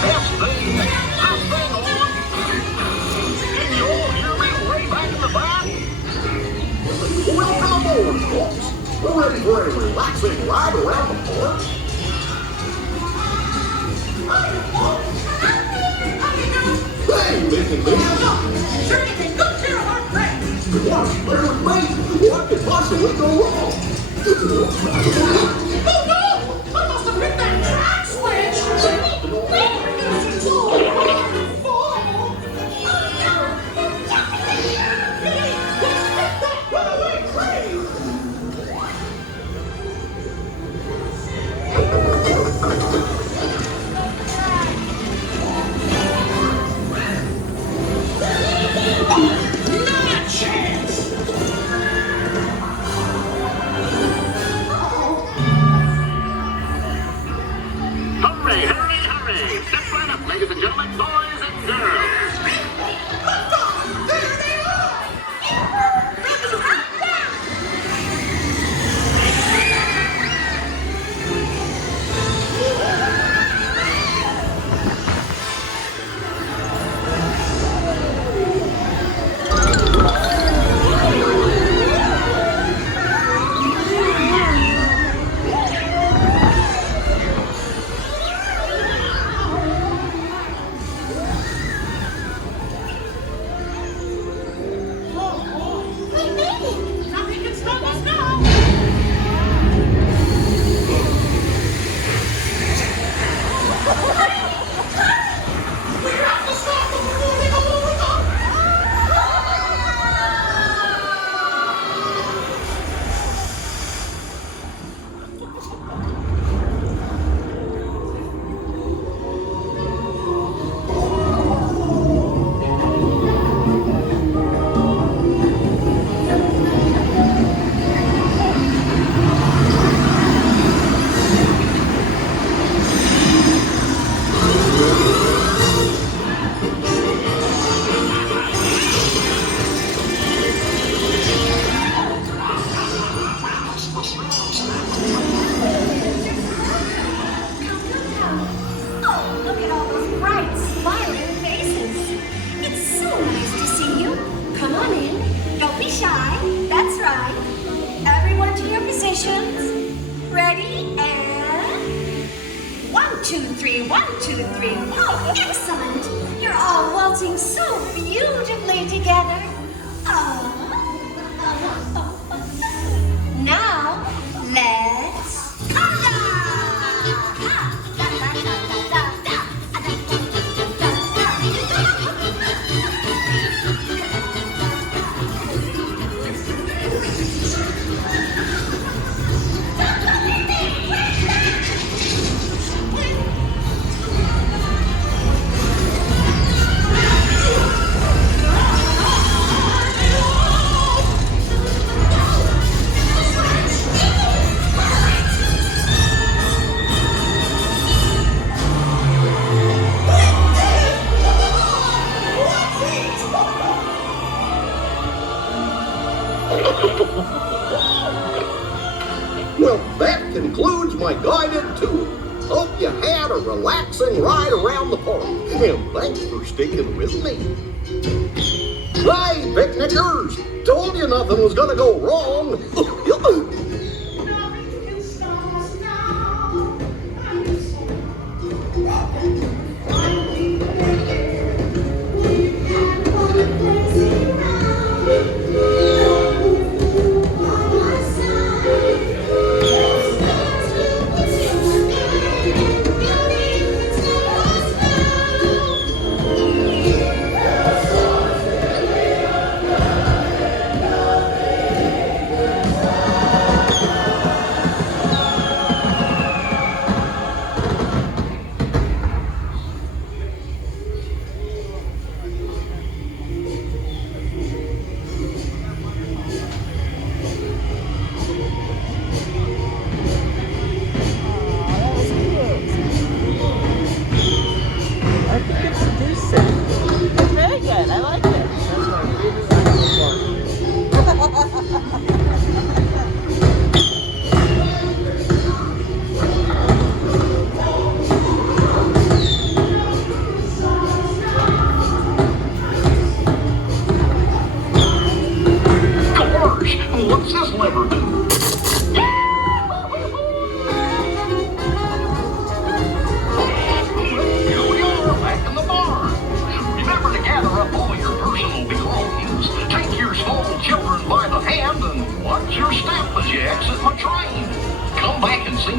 Testing. Testing on. Can you all hear me way back in the back? Welcome aboard, folks. We're ready for a relaxing ride around the park. Hey, Minnie, Sure you can go care of our friends. What's there with me? What could possibly go wrong? Oh no! I must have hit that track switch! Runaway train! Not a chance! Hurry, hurry, hurry! Step right up, ladies and gentlemen, boys and girls. There they are! We made it! Nothing can stop us now! We have to stop them before they go over the... Oh, look at all those bright, smiling faces. It's so nice to see you. Come on in. Don't be shy. That's right. Everyone to your positions. Ready? And... 1, 2, 3, 1, 2, 3. Oh, excellent. You're all waltzing so beautifully together. Oh. Now, let's... Well, that concludes my guided tour. Hope you had a relaxing ride around the park, and thanks for sticking with me. Hey, picnickers! Told you nothing was gonna go wrong. Nothing can stop us now. I'm so...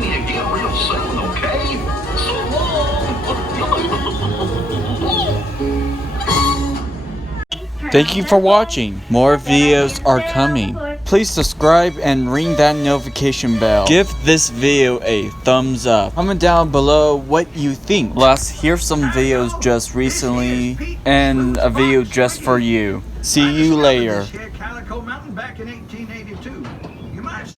you again real soon, okay? So long. Thank you for watching. More videos are coming. Please subscribe and ring that notification bell. Give this video a thumbs up. Comment down below what you think. Plus, here's some videos just recently and a video just for you. See you later. Calico Mountain back in 1882. You might